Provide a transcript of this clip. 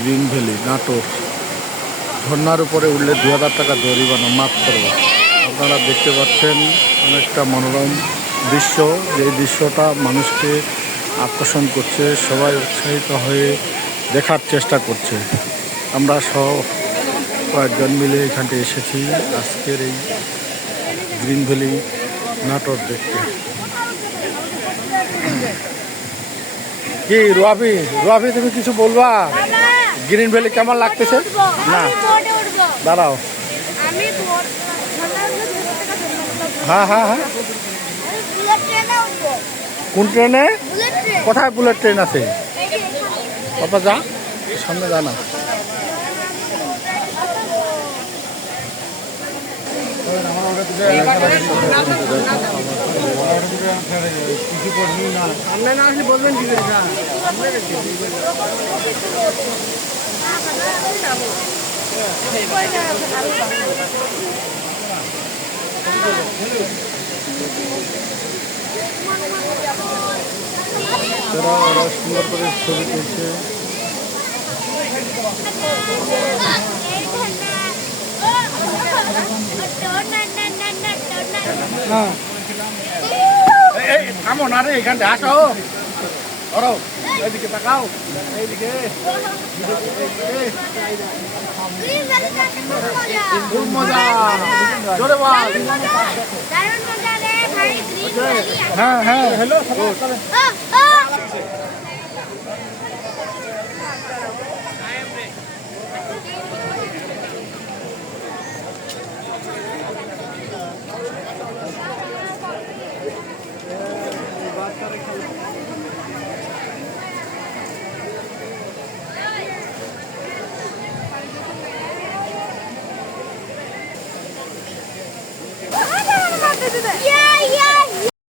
Green valley Natore. ঝর্ণার উপরে উঠলে 2000 টাকা জরিমানা মাত্র। আপনারা দেখতে পাচ্ছেন অনেকটা মনোরম দৃশ্য, যে দৃশ্যটা মানুষকে আকর্ষণ করছে, সবাই উৎসাহিত হয়ে দেখার চেষ্টা করছে। আমরা সহ কয়েকজন মিলে এখানটা এসেছি আজকের এই গ্রিন ভ্যালি নাটোর দেখতে। কি রুয়াবি, রুয়াবি তুমি কিছু বলবা? গ্রিন ভ্যালি কেমন লাগতেছে? না দাঁড়াও। হ্যাঁ হ্যাঁ হ্যাঁ, কোন ট্রেনে? কোথায় বুলেট ট্রেন আছে? বাবা যা, সামনে যা না। ওরা সুন্দর করে ছবি তুলছে। থামো না রে, এখানে আসো, ধরো এইদিকে তাকাও, এইদিকে খুব মজা। জোরে বল। হ্যাঁ হ্যাঁ হ্যালো। Yeah!